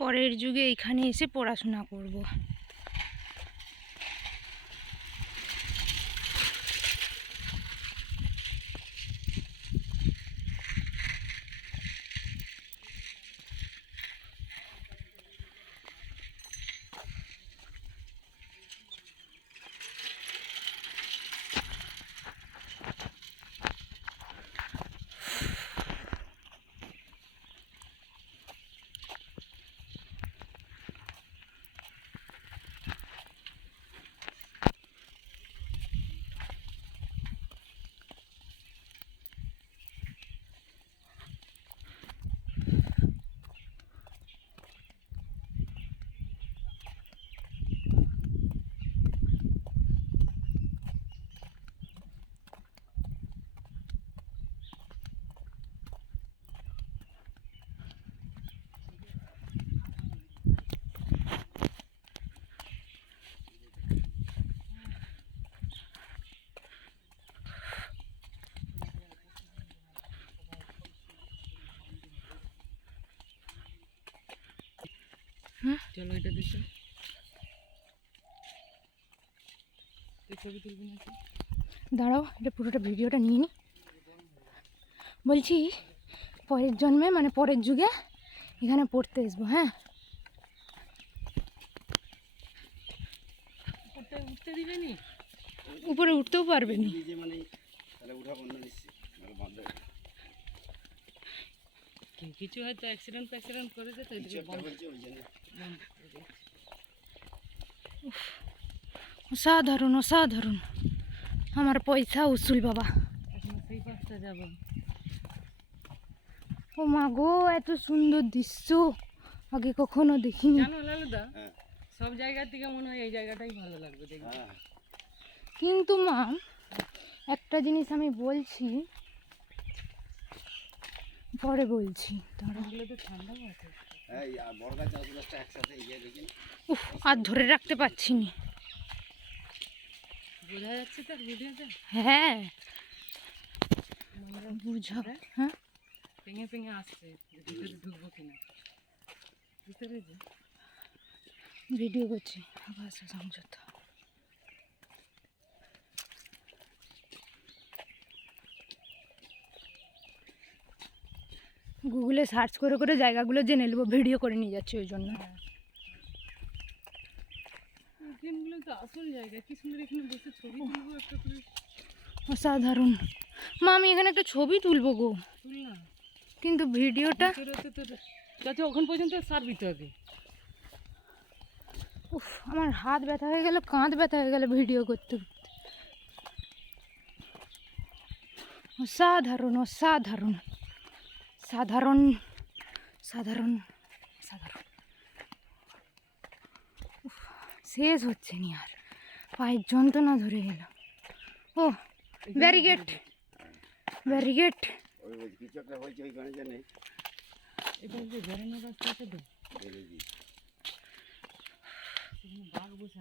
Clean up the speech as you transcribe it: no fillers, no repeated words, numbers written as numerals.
পরের যুগে এখানে এসে পড়াশোনা করব। চলো এটা দেখো, ছবি তুলবি না? দাঁড়াও, এটা পুরোটা ভিডিওটা নিয়ে নি। বলছি পরের জন্মে মানে পরের যুগে এখানে পড়তে আসবো। হ্যাঁ, উঠতে দিবে নি, উপরে উঠতেও পারবে নি। কিছু হয়তো অ্যাক্সিডেন্ট করে যেত, অসাধারণ অসাধারণ। আমার পয়সা উসুল বাবা। এখন সেই পাশটা যাবো। ও মা গো, এত সুন্দর দৃশ্য আগে কখনো দেখিনি। জানো লালুদা, সব জায়গার থেকে মনে হয় এই জায়গাটাই ভালো লাগবে দেখবে। কিন্তু মা, একটা জিনিস আমি বলছি, পরে বলছি। ওগুলো তো ঠান্ডাও আছে। উফ, আর ধরে রাখতে পারছি না। বোঝা যাচ্ছে তার ভিডিওতে? হ্যাঁ, বুঝা। হ্যাঁ, ভেঙে ভেঙে আসছে, ভিতরে ঢুকবো কিনা ভিতরে যে ভিডিও করছি। আকাশ সমঝোতা। গুগলে সার্চ করে করে জায়গাগুলো জেনে নেবো, ভিডিও করে নিয়ে যাচ্ছি ওই জন্য। এগুলো তো আসল জায়গা, কি সুন্দর এখানে বসে ছবি তুলবো একটা করে। অসাধারণ মা, আমি এখানে একটা ছবি তুলবো গো, তুল না, কিন্তু ভিডিওটা যাতে ওখান পর্যন্ত সারবি তো আগে। উফ, আমার হাত ব্যথা হয়ে গেল, কাঁধ ব্যথা হয়ে গেল ভিডিও করতে করতে। অসাধারণ অসাধারণ, সাধারণ সাধারণ সাধারণ। উফ, শেষ হচ্ছে নি আর, পায়ের যন্ত্রণা ধরে গেল। ও ব্যারিগেট, ব্যারিগেট। এটা যে বেরোনোর রাস্তা আছে তো, বাঘ বসে